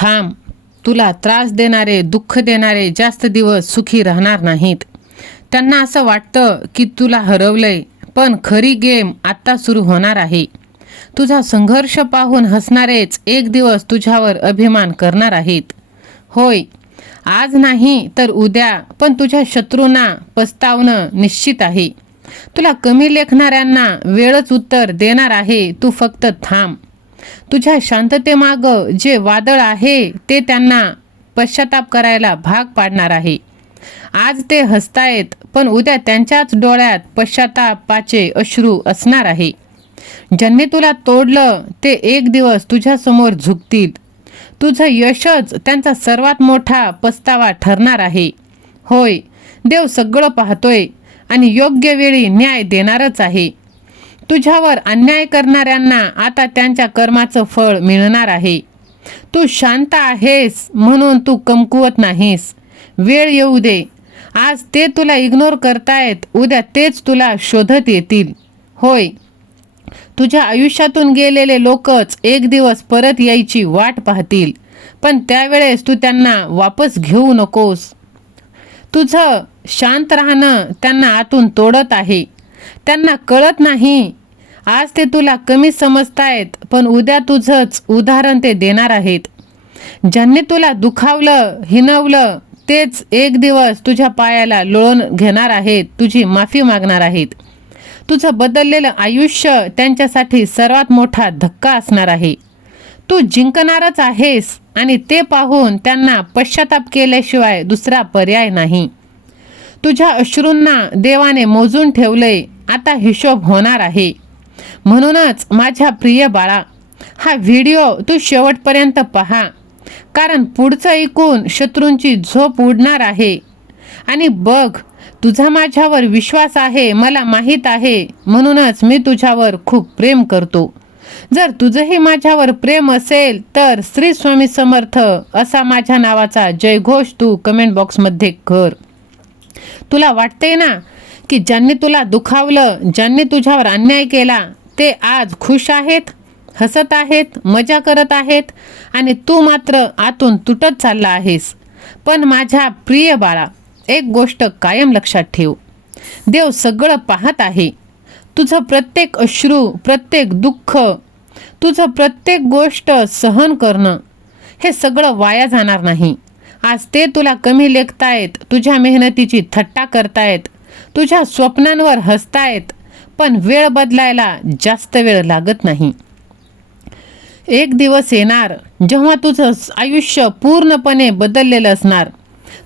थांब. तुला त्रास देणारे, दुःख देणारे जास्त दिवस सुखी राहणार नाहीत. त्यांना असं वाटतं की तुला हरवलंय, पण खरी गेम आत्ता सुरू होणार आहे. तुझा संघर्ष पाहून हसणारेच एक दिवस तुझ्यावर अभिमान करणार आहेत. होय, आज नाही तर उद्या, पण तुझ्या शत्रूंना पस्तावणं निश्चित आहे. तुला कमी लेखणाऱ्यांना वेळच उत्तर देणार आहे. तू फक्त थांब. तुझ्या शांततेमागं जे वादळ आहे ते त्यांना पश्चाताप करायला भाग पाडणार आहे. आज ते हसतायत, पण उद्या त्यांच्याच डोळ्यात पश्चातापाचे अश्रू असणार आहे. ज्यांनी तुला तोडलं ते एक दिवस तुझ्यासमोर झुकतील. तुझं यशच त्यांचा सर्वात मोठा पस्तावा ठरणार आहे. होय, देव सगळं पाहतोय आणि योग्य वेळी न्याय देणारच आहे. तुझ्यावर अन्याय करणाऱ्यांना आता त्यांच्या कर्माचं फळ मिळणार आहे. तू शांत आहेस म्हणून तू कमकुवत नाहीस. वेळ येऊ दे. आज ते तुला इग्नोर करतायत, उद्या तेच तुला शोधत येतील. होय, तुझ्या आयुष्यातून गेलेले लोकच एक दिवस परत यायची वाट पाहतील, पण त्यावेळेस तू त्यांना वापस घेऊ नकोस. तुझं शांत राहणं त्यांना आतून तोडत आहे. त्यांना कळत नाही आज ते तुला कमी समजतायत, पण उद्या तुझंच उदाहरण ते देणार आहेत. ज्यांनी तुला दुखावलं, हिणवलं तेच एक दिवस तुझ्या पायाला लोळून घेणार आहेत, तुझी माफी मागणार आहेत. तुझं बदललेलं आयुष्य त्यांच्यासाठी सर्वात मोठा धक्का असणार आहे. तू जिंकणारच आहेस आणि ते पाहून त्यांना पश्चाताप केल्याशिवाय दुसरा पर्याय नाही. तुझ्या अश्रूंना देवाने मोजून ठेवलंय. आता हिशोब होणार आहे. म्हणूनच माझ्या प्रिय बाळा, हा व्हिडिओ तू शेवटपर्यंत पहा, कारण पुढचं ऐकून शत्रूंची झोप उडणार आहे. आणि बघ, तुझा माझ्यावर विश्वास आहे, मला माहीत आहे, म्हणूनच मी तुझ्यावर खूप प्रेम करतो. जर तुझंही माझ्यावर प्रेम असेल तर श्री स्वामी समर्थ असा माझ्या नावाचा जयघोष तू कमेंट बॉक्समध्ये कर. तुला वाटते ना की ज्यांनी तुला दुखावलं, ज्यांनी तुझ्यावर अन्याय केला ते आज खुश आहेत, हसत आहेत, मजा करत आहेत आणि तू मात्र आतून तुटत चालला आहेस. पण माझ्या प्रिय बाळा, एक गोष्ट कायम लक्षात ठेव. देव सगळं पाहत आहे. तुझं प्रत्येक अश्रू, प्रत्येक दुःख, तुझं प्रत्येक गोष्ट सहन करणं हे सगळं वाया जाणार नाही. आज ते तुला कमी लेखतायत, तुझ्या मेहनतीची थट्टा करतायत, तुझ्या स्वप्नांवर हसतायत, पण वेळ बदलायला जास्त वेळ लागत नाही. एक दिवस येणार जेव्हा तुझं आयुष्य पूर्णपणे बदललेलं असणार.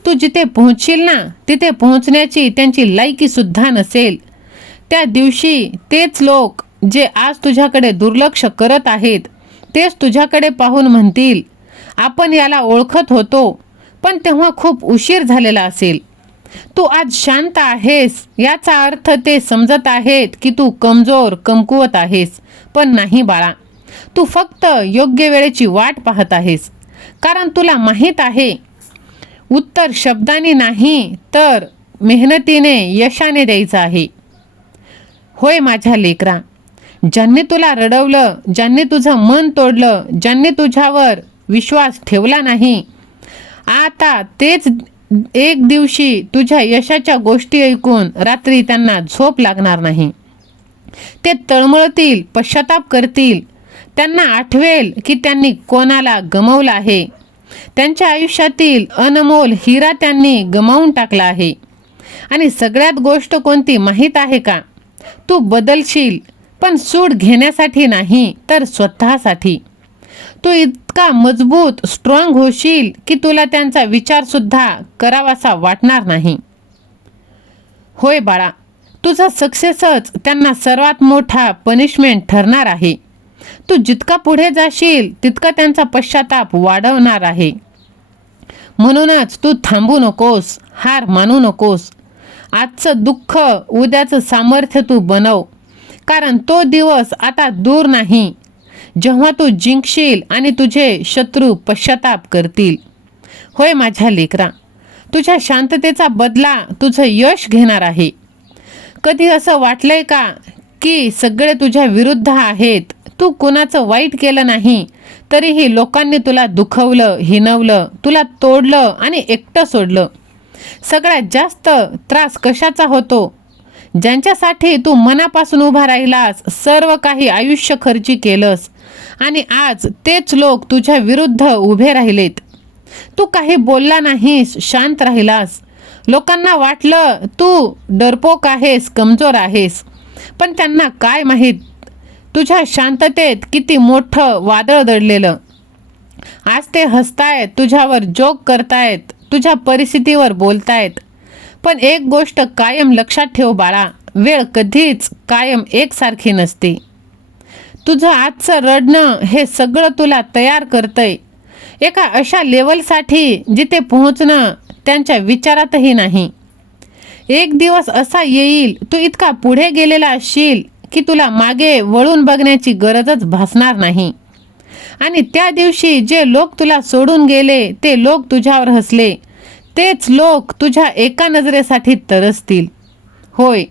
तू जिथे पोहोचशील ना, तिथे पोहोचण्याची त्यांची लायकी सुद्धा नसेल. त्या दिवशी तेच लोक जे आज तुझ्याकडे दुर्लक्ष करत आहेत तेच तुझ्याकडे पाहून म्हणतील, आपण याला ओळखत होतो, पण तेव्हा खूप उशीर झालेला असेल. तू आज शांत आहेस याचा अर्थ ते समजत आहेत की तू कमजोर, कमकुवत आहेस. पण नाही बाळा, तू फक्त योग्य वेळेची वाट पाहत आहेस. कारण तुला माहीत आहे, उत्तर शब्दाने नाही तर मेहनतीने, यशाने द्यायचं आहे. होय माझ्या लेकरा, ज्यांनी तुला रडवलं, ज्यांनी तुझं मन तोडलं, ज्यांनी तुझ्यावर विश्वास ठेवला नाही, आता तेच एक दिवशी तुझ्या यशाच्या गोष्टी ऐकून रात्री त्यांना झोप लागणार नाही. ते तळमळतील, पश्चाताप करतील. त्यांना आठवेल की त्यांनी कोणाला गमावलं आहे. त्यांच्या आयुष्यातील अनमोल हिरा त्यांनी गमावून टाकला आहे. आणि सगळ्यात गोष्ट कोणती माहीत आहे का? तू बदलशील, पण सूट घेण्यासाठी नाही तर स्वतःसाठी. तू इतका मजबूत, स्ट्रॉंग होशील की तुला त्यांचा विचारसुद्धा करावासा वाटणार नाही. होय बाळा, तुझा सक्सेसच त्यांना सर्वात मोठा पनिशमेंट ठरणार आहे. तू जितका पुढे जाशील तितका त्यांचा पश्चाताप वाढवणार आहे. म्हणूनच तू थांबू नकोस, हार मानू नकोस. आजचं दुःख उद्याचं सामर्थ्य तू बनव, कारण तो दिवस आता दूर नाही जेव्हा तू जिंकशील आणि तुझे शत्रू पश्चाताप करतील. होय माझ्या लेकरा, तुझ्या शांततेचा बदला तुझं यश घेणार आहे. कधी असं वाटलंय का की सगळे तुझ्या विरुद्ध आहेत, तू कुणाचं वाईट केलं नाही तरीही लोकांनी तुला दुखवलं, हिणवलं, तुला तोडलं आणि एकटं सोडलं. सगळ्यात जास्त त्रास कशाचा होतो? ज्यांच्यासाठी तू मनापासून उभा राहिलास, सर्व काही आयुष्य खर्ची केलंस आणि आज तेच लोक तुझ्या विरुद्ध उभे राहिलेत. तू काही बोलला नाहीस, शांत राहिलास. लोकांना वाटलं तू डरपोक आहेस, कमजोर आहेस. पण त्यांना काय माहीत तुझ्या शांततेत किती मोठं वादळ दडलेलं. आज ते हसतायत, तुझ्यावर जोक करतायत, तुझ्या परिस्थितीवर बोलतायत. पण एक गोष्ट कायम लक्षात ठेव बाळा, वेळ कधीच कायम एकसारखी नसते. तुझं आजचं रडणं हे सगळं तुला तयार करतंय एका अशा लेवलसाठी जिथे पोहोचणं त्यांच्या विचारातही नाही. एक दिवस असा येईल, तू इतका पुढे गेलेला असशील की तुला मागे वळून बघण्याची गरजच भासणार नाही. आणि त्या दिवशी जे लोक तुला सोडून गेले, ते लोक तुझ्यावर हसले, तेच लोक तुझ्या एका नजरेसाठी तरसतील. होय,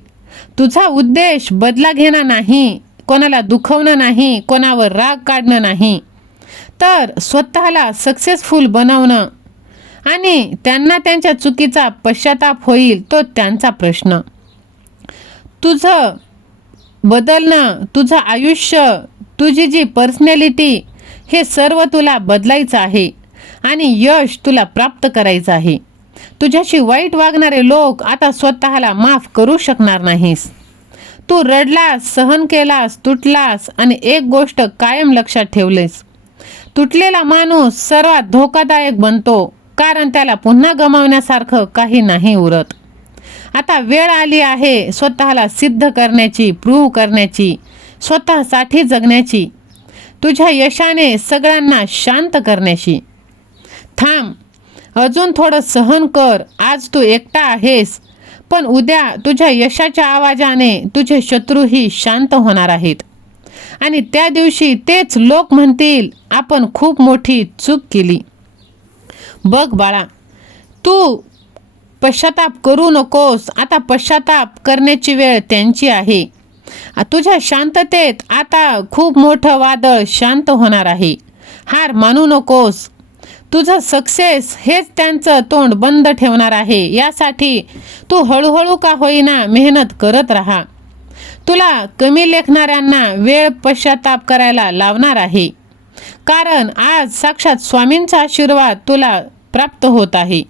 तुझा उद्देश बदला घेणं नाही, कोणाला दुखवणं नाही, कोणावर राग काढणं नाही, तर स्वतःला सक्सेसफुल बनवणं आणि त्यांना त्यांच्या चुकीचा पश्चाताप होईल तो त्यांचा प्रश्न. तुझं बदलणं, तुझं आयुष्य, तुझी जी पर्सनॅलिटी हे सर्व तुला बदलायचं आहे आणि यश तुला प्राप्त करायचं आहे. तुझ्याशी वाईट वागणारे लोक आता स्वतःला माफ करू शकणार नाहीस. तू रडलास, सहन केलास, तुटलास आणि एक गोष्ट कायम लक्षात ठेवलेस, तुटलेला माणूस सर्वात धोकादायक बनतो, कारण त्याला पुन्हा गमावण्यासारखं काही नाही उरत. आता वेळ आली आहे स्वतःला सिद्ध करण्याची, प्रूव्ह करण्याची, स्वतःसाठी जगण्याची, तुझ्या यशाने सगळ्यांना शांत करण्याची. थांब, अजून थोडं सहन कर. आज तू एकटा आहेस, पण उद्या तुझ्या यशाच्या आवाजाने तुझे शत्रूही शांत होणार आहेत. आणि त्या दिवशी तेच लोक म्हणतील, आपण खूप मोठी चूक केली. बघ बाळा, तू पश्चाताप करू नकोस. आता पश्चाताप करण्याची वेळ त्यांची आहे. तुझ्या शांततेत आता खूप मोठं वादळ शांत होणार आहे. हार मानू नकोस. तुझं सक्सेस हेच त्यांचं तोंड बंद ठेवणार आहे. यासाठी तू हळूहळू का होईना मेहनत करत राहा. तुला कमी लेखणाऱ्यांना वेळ पश्चाताप करायला लावणार आहे, कारण आज साक्षात स्वामींचा आशीर्वाद तुला प्राप्त होत आहे.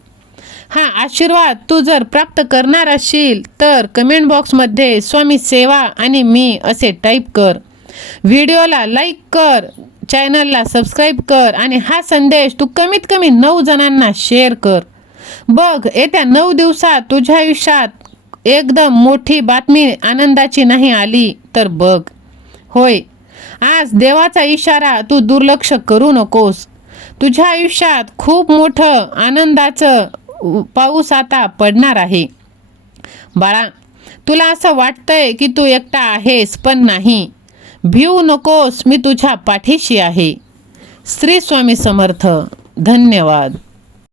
हा आशीर्वाद तू जर प्राप्त करणार असशील तर कमेंट बॉक्समध्ये स्वामी सेवा आणि मी असे टाईप कर. व्हिडिओला लाईक कर, चॅनलला सबस्क्राईब कर आणि हा संदेश तू कमीत कमी 9 जणांना शेअर कर. बघ, येत्या 9 दिवसात तुझ्या आयुष्यात एकदम मोठी बातमी आनंदाची नाही आली तर बघ. होय, आज देवाचा इशारा तू दुर्लक्ष करू नकोस. तुझ्या आयुष्यात खूप मोठं आनंदाचं पाऊस आता पडणार आहे. बाळा, तुला असं वाटतंय की तू एकटा आहेस, पण नाही. भिवू नकोस, मी तुझ्या पाठीशी आहे. श्री स्वामी समर्थ. धन्यवाद.